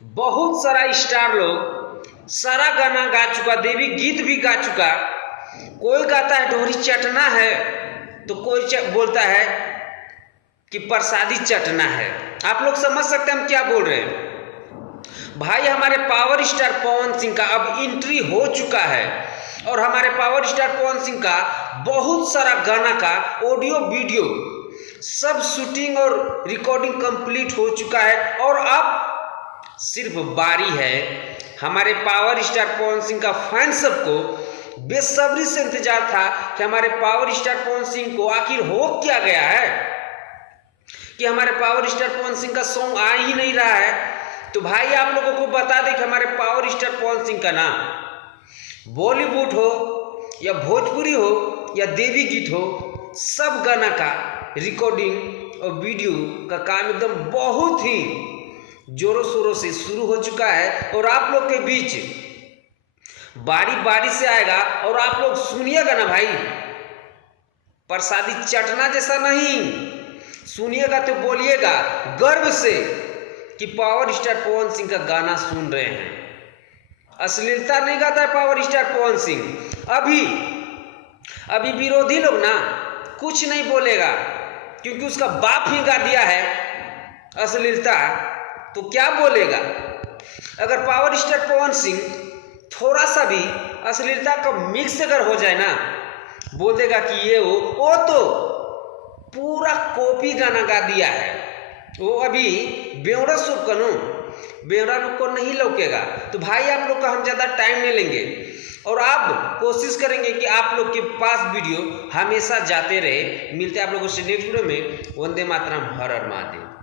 बहुत सारा स्टार लोग सारा गाना गा चुका, देवी गीत भी गा चुका। कोई गाता है ढोरी चटना है, तो कोई बोलता है कि प्रसादी चटना है। आप लोग समझ सकते हैं हम क्या बोल रहे हैं। भाई हमारे पावर स्टार पवन सिंह का अब एंट्री हो चुका है और हमारे पावर स्टार पवन सिंह का बहुत सारा गाना का ऑडियो वीडियो सब शूटिंग और रिकॉर्डिंग कंप्लीट हो चुका है। और अब सिर्फ बारी है हमारे पावर स्टार पवन सिंह का फैन सबको बेसब्री से इंतजार था कि हमारे पावर स्टार पवन सिंह को आखिर हो क्या गया है कि हमारे पावर स्टार पवन सिंह का सॉन्ग आ ही नहीं रहा है। तो भाई आप लोगों को बता दें कि हमारे पावर स्टार पवन सिंह का नाम बॉलीवुड हो या भोजपुरी हो या देवी गीत हो, सब गाना का रिकॉर्डिंग और वीडियो का काम एकदम बहुत ही जोरों शोरों से शुरू हो चुका है और आप लोग के बीच बारी बारी से आएगा और आप लोग सुनिएगा ना भाई, प्रसादी चटना जैसा नहीं, सुनिएगा तो बोलिएगा गर्व से कि पावर स्टार पवन सिंह का गाना सुन रहे हैं। अश्लीलता नहीं गाता है पावर स्टार पवन सिंह। अभी विरोधी लोग ना कुछ नहीं बोलेगा क्योंकि उसका बाप ही गा दिया है अश्लीलता, तो क्या बोलेगा। अगर पावर स्टार पवन सिंह थोड़ा सा भी अश्लीलता का मिक्स अगर हो जाए ना, बोल देगा कि ये वो तो पूरा कॉपी गाना गा दिया है। वो अभी बेवड़ा सूप कनो बेवड़ा लोग को नहीं लौकेगा। तो भाई आप लोग का हम ज़्यादा टाइम नहीं लेंगे और आप कोशिश करेंगे कि आप लोग के पास वीडियो हमेशा जाते रहे। मिलते हैं आप लोगों से नेक्स्ट वीडियो में। वंदे मातरम, हर हर महादेव।